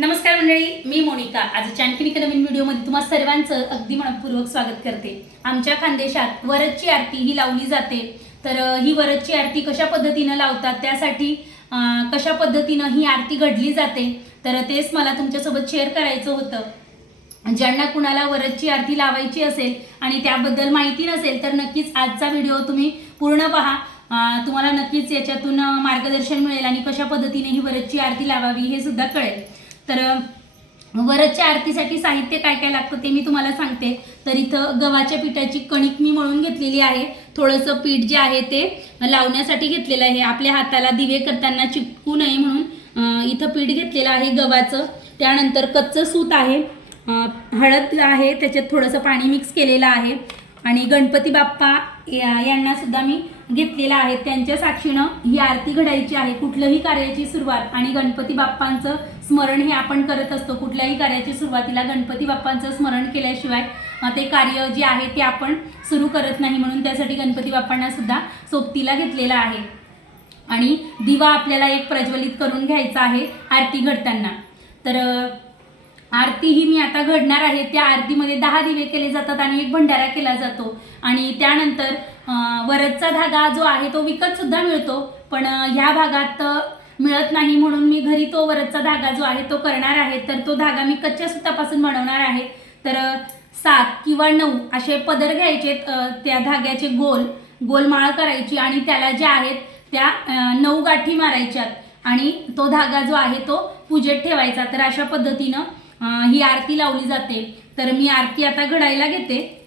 नमस्कार मंडळी मी मोनिका. आजच्या आणखीन एका नवीन व्हिडिओमध्ये तुम्हा सर्वांचं अगदी मनपूर्वक स्वागत करते. आमच्या खानदेशात वरदची आरती ही लावली जाते. तर ही वरदची आरती कशा पद्धतीनं लावतात त्यासाठी कशा पद्धतीनं ही आरती घडली जाते तर तेच मला तुमच्यासोबत शेअर करायचं होतं. ज्यांना कुणाला वरदची आरती लावायची असेल आणि त्याबद्दल माहिती नसेल तर नक्कीच आजचा व्हिडिओ तुम्ही पूर्ण पहा. तुम्हाला नक्कीच याच्यातून मार्गदर्शन मिळेल आणि कशा पद्धतीने ही वरदची आरती लावावी हे सुद्धा कळेल. तर वरच्या आरतीसाठी साहित्य काय काय लागतं ते मी तुम्हाला सांगते. तर इथं गव्हाच्या पिठाची कणिक मी मळून घेतलेली आहे. थोडंसं पीठ जे आहे ते लावण्यासाठी घेतलेलं आहे. आपल्या हाताला दिवे करताना चिपकू नये म्हणून इथं पीठ घेतलेलं आहे गव्हाचं. त्यानंतर कच्चं सूत आहे. हळद आहे त्याच्यात थोडंसं पाणी मिक्स केलेलं आहे. आणि गणपती बाप्पा या- यांना सुद्धा मी घेतलेलं आहे. त्यांच्या साक्षीनं ही आरती घडायची आहे. कुठलंही कार्याची सुरुवात आणि गणपती बाप्पांचं स्मरण हे आपण करत असतो. कुठल्याही कार्याची सुरुवातीला गणपती बाप्पांचं स्मरण केल्याशिवाय ते कार्य जे आहे ते आपण सुरू करत नाही. म्हणून त्यासाठी गणपती बाप्पांना सुद्धा सोबतीला घेतलेलं आहे. आणि दिवा आपल्याला एक प्रज्वलित करून घ्यायचा आहे आरती घडताना. तर आरती ही मी आता घडणार आहे. त्या आरतीमध्ये दहा दिवे केले जातात आणि एक भंडारा केला जातो. आणि त्यानंतर वरदचा धागा जो आहे तो विकत सुद्धा मिळतो. पण ह्या भागात मिळत नाही म्हणून मी घरी तो वरदचा धागा जो आहे तो करणार आहे तर तो धागा मी कच्च्या सुतापासून बनवणार आहे. तर सात किंवा नऊ असे पदर घ्यायचे त्या धाग्याचे गोल गोलमाळ करायची आणि त्याला ज्या आहेत त्या नऊ गाठी मारायच्यात आणि तो धागा जो आहे तो पूजेत ठेवायचा. तर अशा पद्धतीनं ही आरती लावली जाते. तर मी आरती आता घडायला घेते.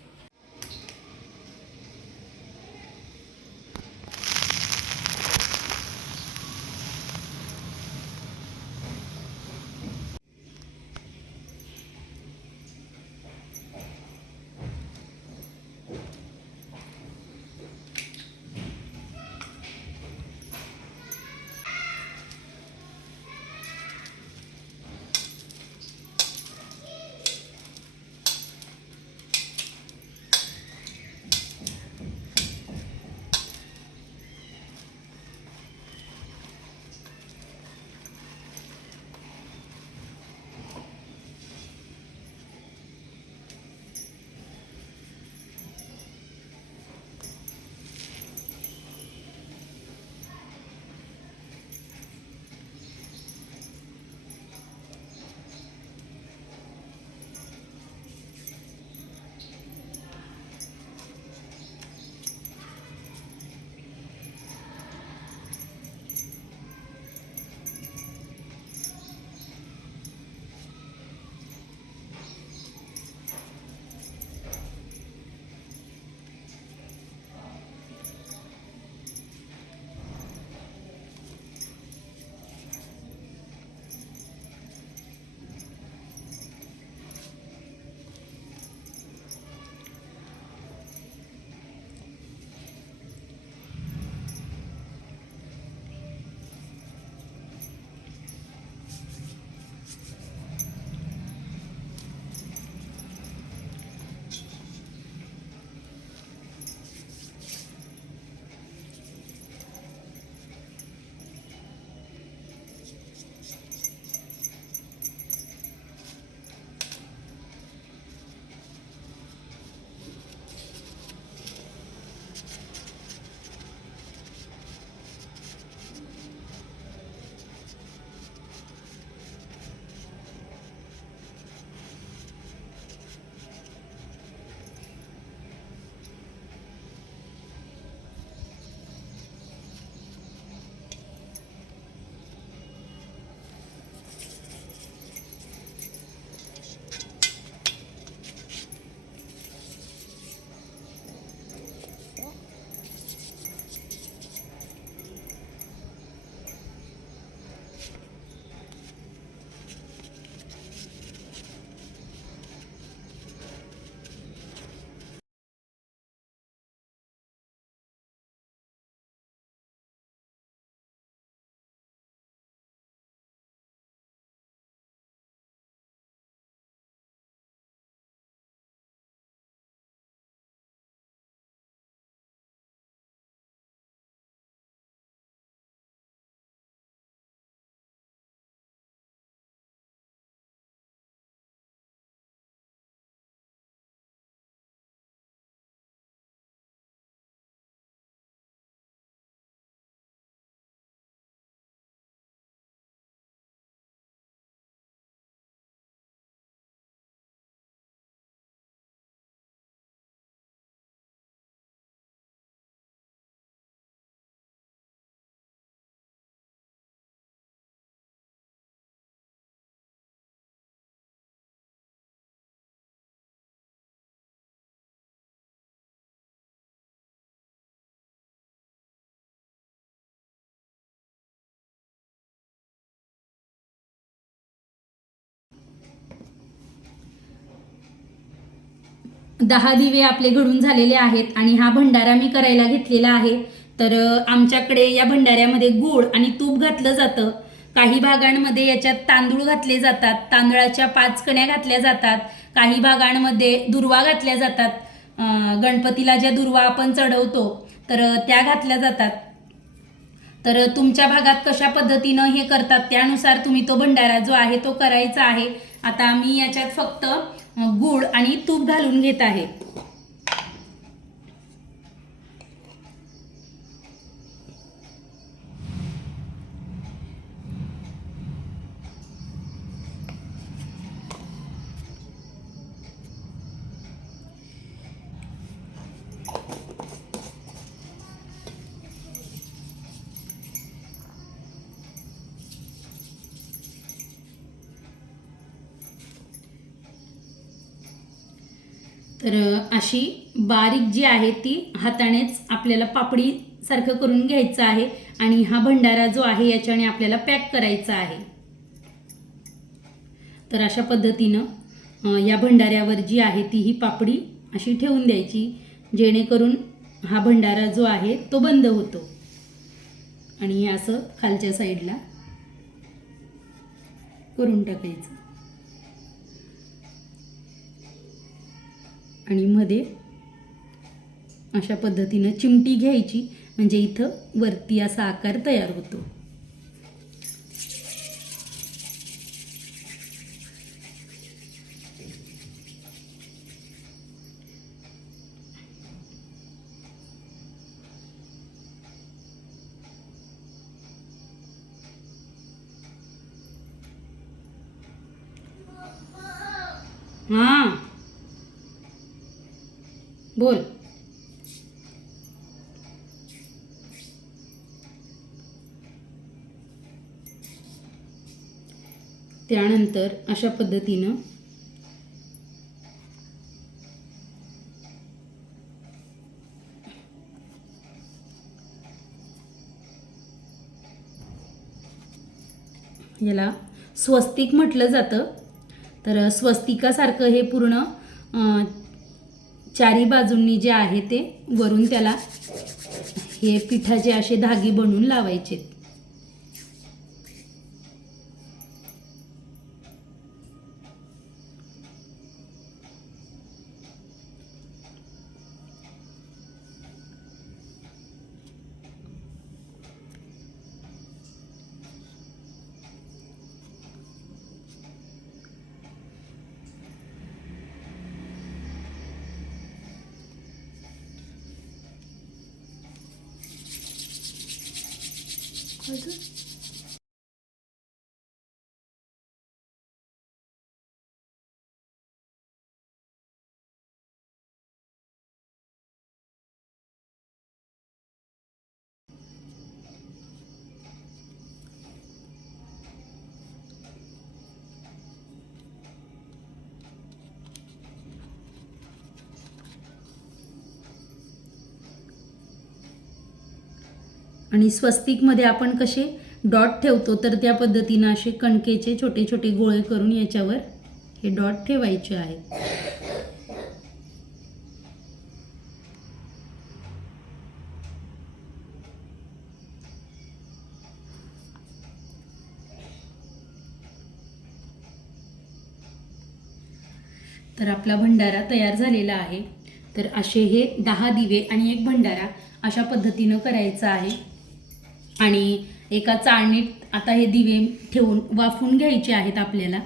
दहा दिवे आपले घडून झालेले आहेत आणि हा भंडारा मी करायला घेतलेला आहे. तर आमच्याकडे या भंडाऱ्यामध्ये गूळ आणि तूप घातलं जातं. काही भागांमध्ये याच्यात तांदूळ घातले जातात तांदळाच्या पाच कण्या घातल्या जातात काही भागांमध्ये दुर्वा घातल्या जातात. गणपतीला ज्या दुर्वा आपण चढवतो तर त्या घातल्या जातात. तर तुमच्या भागात कशा पद्धतीनं हे करतात त्यानुसार तुम्ही तो भंडारा जो आहे तो करायचा आहे. आता मी याच्यात फक्त गूळ आणि तूप घालून घेत आहे. तर अशी बारीक जी आहे ती हातानेच आपल्याला पापडी सारखं करून घ्यायचं आहे आणि हा भंडारा जो आहे याच्याने आपल्याला पॅक करायचा आहे. तर अशा पद्धतीनं या भंडाऱ्यावर जी आहे ती ही पापडी अशी ठेवून द्यायची जेणेकरून हा भंडारा जो आहे तो बंद होतो. आणि हे असं खालच्या साईडला करून टाकायचं. आणि मध्ये अशा पद्धतीनं चिमटी घ्यायची. म्हणजे इथं वरती असा आकार तयार होतो. हां. बोल. त्यानंतर अशा पद्धतीनं याला स्वस्तिक म्हटलं जातं. तर स्वस्तिकासारखं हे पूर्ण अं, चारी बाजूंनी जे आहे ते वरून त्याला हे पिठाचे असे धागे बनवून लावायचे. mhm आणि स्वस्तिकमध्ये आपण कसे डॉट ठेवतो तर त्या पद्धतीनं असे कणकेचे छोटे छोटे गोळे करून याच्यावर हे डॉट ठेवायचे आहेत तर आपला भंडारा तयार झालेला आहे. तर असे हे दहा दिवे आणि एक भंडारा अशा पद्धतीनं करायचं आहे. आणि एका चाळणीत आता हे दिवे ठेवून वाफून घ्यायचे आहेत आपल्याला.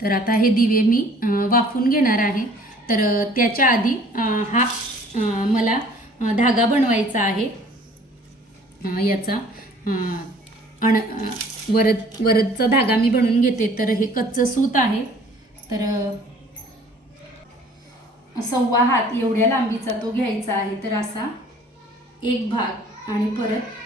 तर आता हे दिवे मी वाफून घेणार आहे. तर त्याच्या आधी हा मला धागा बनवायचा आहे. याचा अण वरद वरदचा धागा मी बनवून घेते तर हे कच्चं सूत आहे. तर सव्वा हात एवढ्या लांबीचा तो घ्यायचा आहे तर असा एक भाग आणि परत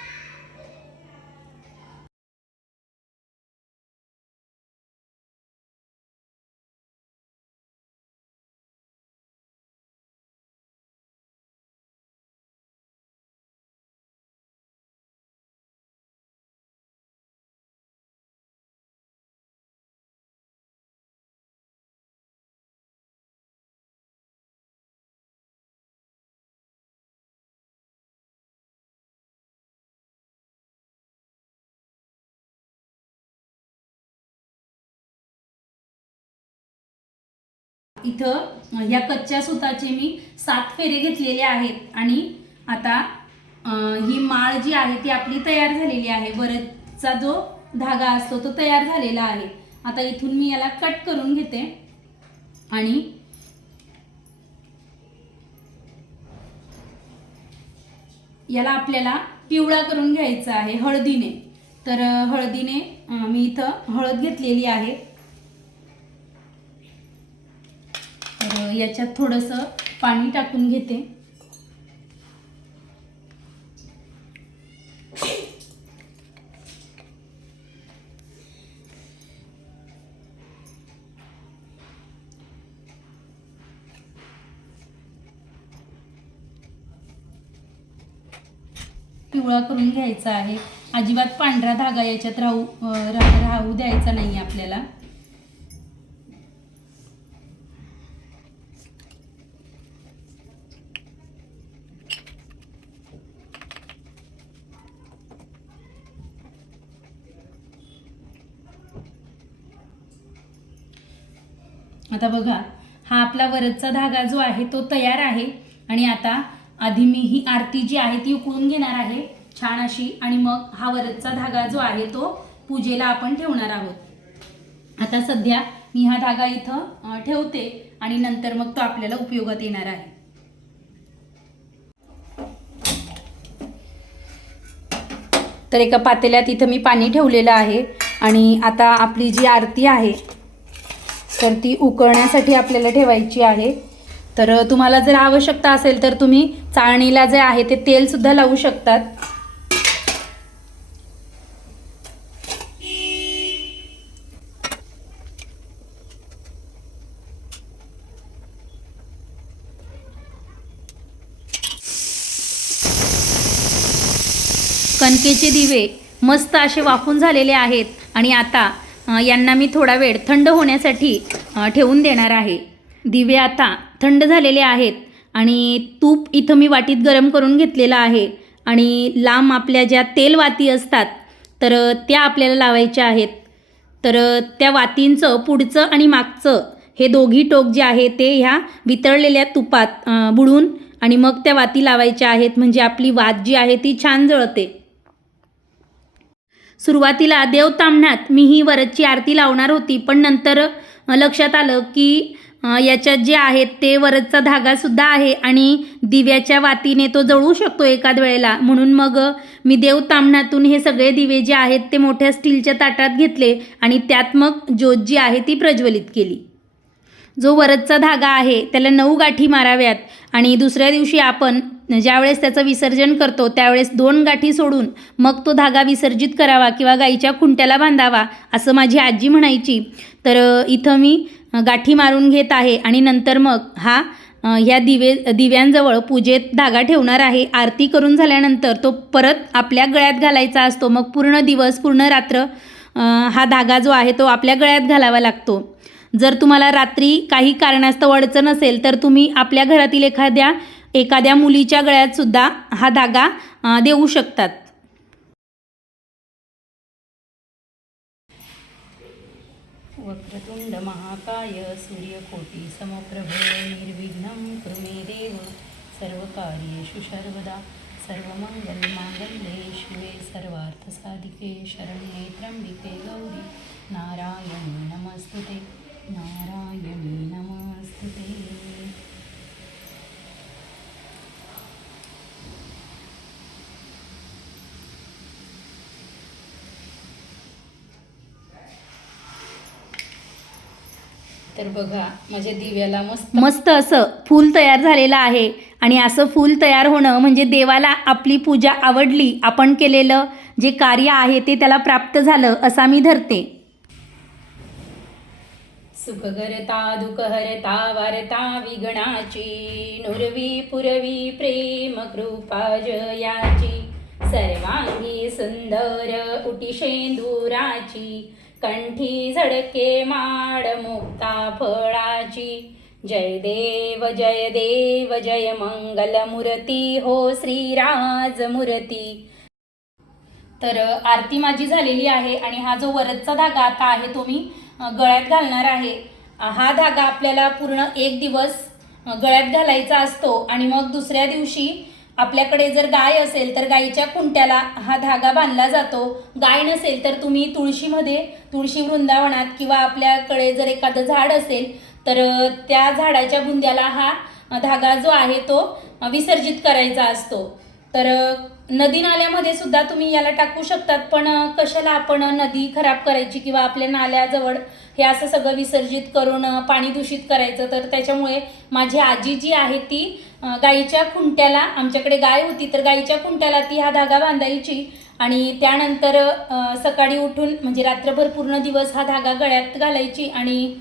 इथं ह्या कच्च्या सुताचे मी सात फेरे घेतलेले आहेत. आणि आता ही माळ जी आहे ती आपली तयार झालेली आहे. वरचा जो धागा असतो तो तयार झालेला आहे. आता इथून मी याला कट करून घेते. आणि याला आपल्याला पिवळा करून घ्यायचा आहे हळदीने. तर हळदीने मी इथं हळद घेतलेली आहे. तर याच्यात थोडंसं पाणी टाकून घेते. पिवळा करून घ्यायचा आहे. अजिबात पांढरा धागा याच्यात राहू राहू द्यायचा नाही आपल्याला. आता बघा हा आपला वरदचा धागा जो आहे तो तयार आहे. आणि आता आधी मी ही आरती जी आहे ती उकळून घेणार आहे. छान अशी. आणि मग हा वरदचा धागा जो आहे तो पूजेला आपण ठेवणार आहोत. आता सध्या मी हा धागा इथं ठेवते. आणि नंतर मग तो आपल्याला उपयोगात येणार आहे. तर एका पातेल्यात इथं मी पाणी ठेवलेलं आहे. आणि आता आपली जी आरती आहे तर ती उकळण्यासाठी आपल्याला ठेवायची आहे. तर तुम्हाला जर आवश्यकता असेल तर तुम्ही चाळणीला जे आहे ते तेलसुद्धा लावू शकतात. कणकेचे दिवे मस्त असे वाफून झालेले आहेत आणि आता यांना मी थोडा वेळ थंड होण्यासाठी ठेवून देणार आहे. दिवे आता थंड झालेले आहेत आणि तूप इथं मी वाटीत गरम करून घेतलेलं आहे आणि लांब आपल्या ज्या तेल वाती असतात तर त्या आपल्याला लावायच्या आहेत. तर त्या वातींचं पुढचं आणि मागचं हे दोघी टोक जे आहे ते ह्या वितळलेल्या तुपात बुडून आणि मग त्या वाती लावायच्या आहेत. म्हणजे आपली वात जी आहे ती छान जळते. सुरुवातीला देवतांबण्यात मी ही वरदची आरती लावणार होती पण नंतर लक्षात आलं की याच्यात जे आहेत ते वरदचा धागासुद्धा आहे आणि दिव्याच्या वातीने तो जळू शकतो एकाद वेळेला. म्हणून मग मी मी देवतांबण्यातून हे सगळे दिवे जे आहेत ते मोठ्या स्टीलच्या ताटात घेतले आणि त्यात मग ज्योत जी आहे ती प्रज्वलित केली. जो वरदचा धागा आहे त्याला नऊ गाठी माराव्यात आणि दुसऱ्या दिवशी आपण ज्यावेळेस त्याचं विसर्जन करतो त्यावेळेस दोन गाठी सोडून मग तो धागा विसर्जित करावा किंवा गाईच्या खुंट्याला बांधावा असं माझी आजी म्हणायची. तर इथं मी गाठी मारून घेत आहे आणि नंतर मग हा ह्या दिवे दिव्यांजवळ पूजेत धागा ठेवणार आहे. आरती करून झाल्यानंतर तो परत आपल्या गळ्यात घालायचा असतो. मग पूर्ण दिवस पूर्ण रात्र हा धागा जो आहे तो आपल्या गळ्यात घालावा लागतो. जर तुम्हाला रात्री काही कारणास्तव अडचण असेल तर तुम्ही आपल्या घरातील एखाद्या एखाद्या मुलीच्या गळ्यात सुद्धा हा धागा देऊ शकतात. वक्रतुंड महाकाय सूर्यकोटी समप्रभ निर्विघ्न कृमे देव सर्व कार्येषु सर्वदा सर्वमङ्गलमाङ्गल्ये शिवे सर्वार्थसाधिके शरण्ये त्र्यम्बिके गौरी नारायणी नमस्तुते नारायणी नमस्ते. तर बघा माझ्या दिव्याला मस्त मस्त असं फूल तयार झालेलं आहे. आणि असं फूल तयार होणं म्हणजे देवाला आपली पूजा आवडली आपण केलेलं जे कार्य आहे ते त्याला प्राप्त झालं असा मी धरते. सुखकरता दुःखहरता वारता विघ्नाची. नुरवी पुरवी प्रेम कृपा जयाची. सर्वांगी सुंदर उटिशेंदुराची कंठी झडके माड मुक्ता फळाची. जय देव जय देव जय मंगल मूर्ती हो श्रीराज मूर्ती. तर आरती माझी झालेली आहे आणि हा जो वरदचा धागा आता आहे तो मी गळ्यात घालणार आहे. हा धागा आपल्याला पूर्ण एक दिवस गळ्यात घालायचा असतो आणि मग दुसऱ्या दिवशी आपल्याकडे जर गाय असेल तर गायीच्या खुंट्याला हा धागा बांधला जातो. गाय नसेल तर तुम्ही तुळशीमध्ये तुळशी वृंदावनात किंवा आपल्याकडे जर एखादं झाड असेल तर त्या झाडाच्या बुंद्याला हा धागा जो आहे तो विसर्जित करायचा असतो. तर नदी नाल्यामध्ये सुद्धा तुम्ही याला टाकू शकतात पण कशाला आपण नदी खराब करायची किंवा आपल्या नाल्याजवळ हे असं सगळं विसर्जित करून पाणी दूषित करायचं तर त्याच्यामुळे माझी आजी जी आहे ती गाईच्या खुंट्याला आमच्याकडे गाय होती तर गाईच्या खुंट्याला ती हा धागा बांधायची आणि त्यानंतर सकाळी उठून म्हणजे रात्रभर पूर्ण दिवस हा धागा गळ्यात घालायची आणि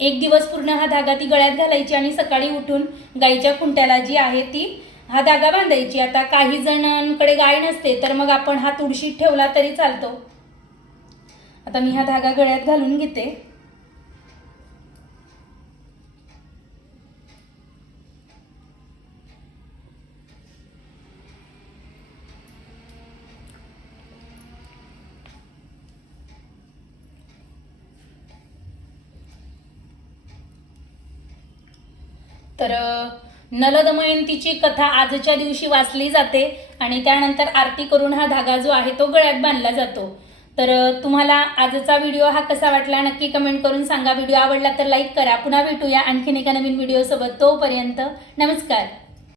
एक दिवस पूर्ण हा धागा ती गळ्यात घालायची आणि सकाळी उठून गाईच्या खुंट्याला जी आहे ती हा धागा बांधायची. आता काही जणांकडे गाय नसते तर मग आपण हा तुळशीत ठेवला तरी चालतो. आता मी हा धागा गळ्यात घालून घेते. तर नलदमयंतीची कथा आजच्या दिवशी वाचली जाते आणि त्यानंतर आरती करून हा धागा जो आहे तो गळ्यात बांधला जातो. तर तुम्हाला आजचा व्हिडिओ हा कसा वाटला नक्की कमेंट करून सांगा. व्हिडिओ आवडला तर लाईक करा. पुन्हा भेटूया आणखीन एका नवीन व्हिडिओसोबत तोपर्यंत नमस्कार.